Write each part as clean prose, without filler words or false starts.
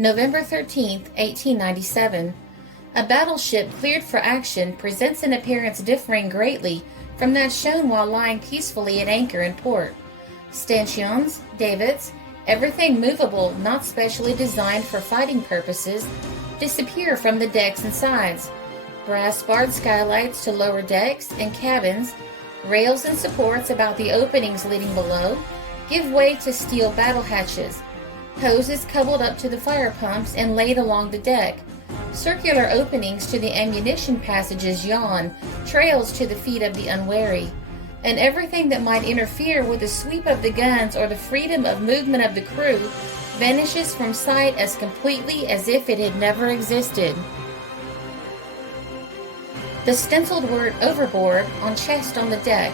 November 13, 1897. A battleship cleared for action presents an appearance differing greatly from that shown while lying peacefully at anchor in port. Stanchions, davits, everything movable not specially designed for fighting purposes, disappear from the decks and sides. Brass barred skylights to lower decks and cabins, rails and supports about the openings leading below, give way to steel battle hatches. Hoses coupled up to the fire pumps and laid along the deck. Circular openings to the ammunition passages yawn, trails to the feet of the unwary. And everything that might interfere with the sweep of the guns or the freedom of movement of the crew vanishes from sight as completely as if it had never existed. The stenciled word overboard on chest on the deck,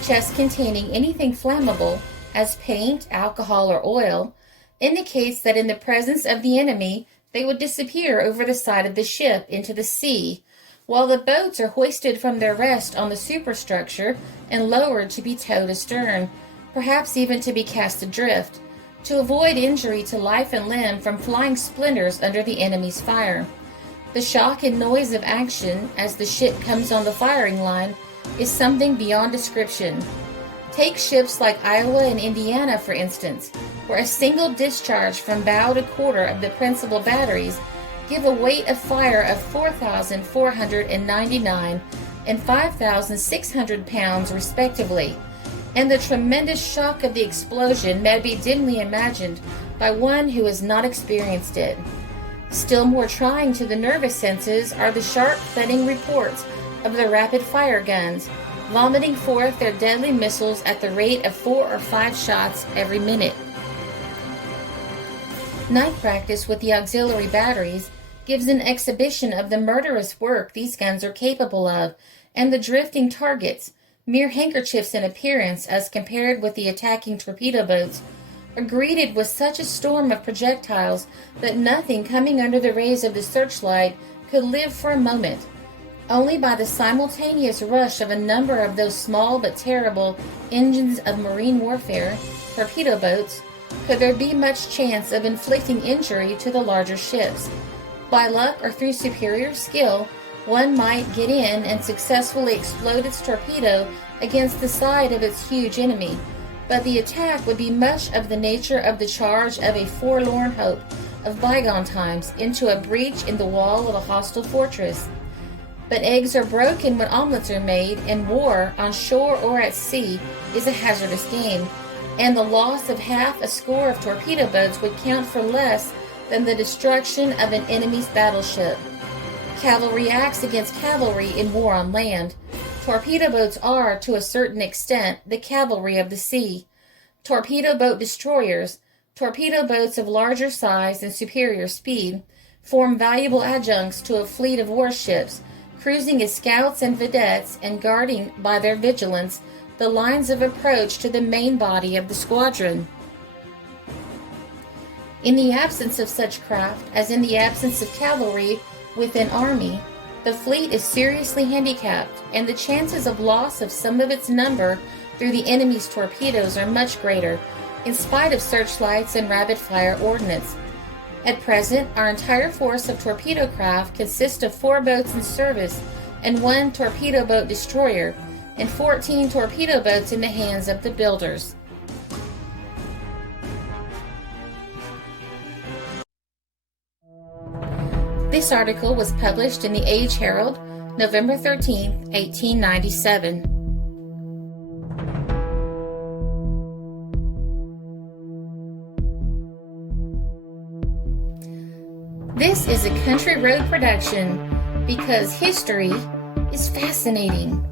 chest containing anything flammable, as paint, alcohol, or oil, indicates that in the presence of the enemy they would disappear over the side of the ship into the sea, while the boats are hoisted from their rest on the superstructure and lowered to be towed astern, perhaps even to be cast adrift, to avoid injury to life and limb from flying splinters under the enemy's fire. The shock and noise of action as the ship comes on the firing line is something beyond description. Take ships like Iowa and Indiana, for instance, where a single discharge from bow to quarter of the principal batteries give a weight of fire of 4,499 and 5,600 pounds respectively, and the tremendous shock of the explosion may be dimly imagined by one who has not experienced it. Still more trying to the nervous senses are the sharp thudding reports of the rapid fire guns, vomiting forth their deadly missiles at the rate of 4 or 5 shots every minute. Night practice with the auxiliary batteries gives an exhibition of the murderous work these guns are capable of, and the drifting targets, mere handkerchiefs in appearance as compared with the attacking torpedo boats, are greeted with such a storm of projectiles that nothing coming under the rays of the searchlight could live for a moment. Only by the simultaneous rush of a number of those small but terrible engines of marine warfare, torpedo boats, could there be much chance of inflicting injury to the larger ships. By luck or through superior skill, one might get in and successfully explode its torpedo against the side of its huge enemy, but the attack would be much of the nature of the charge of a forlorn hope of bygone times into a breach in the wall of a hostile fortress. But eggs are broken when omelets are made, and war, on shore or at sea, is a hazardous game, and the loss of half a score of torpedo boats would count for less than the destruction of an enemy's battleship. Cavalry acts against cavalry in war on land. Torpedo boats are, to a certain extent, the cavalry of the sea. Torpedo boat destroyers, torpedo boats of larger size and superior speed, form valuable adjuncts to a fleet of warships, cruising as scouts and vedettes and guarding by their vigilance the lines of approach to the main body of the squadron. In the absence of such craft, as in the absence of cavalry with an army, the fleet is seriously handicapped, and the chances of loss of some of its number through the enemy's torpedoes are much greater, in spite of searchlights and rapid-fire ordnance. At present, our entire force of torpedo craft consists of 4 boats in service and 1 torpedo boat destroyer, and 14 torpedo boats in the hands of the builders. This article was published in the Age Herald, November 13, 1897. This is a Country Road production because history is fascinating.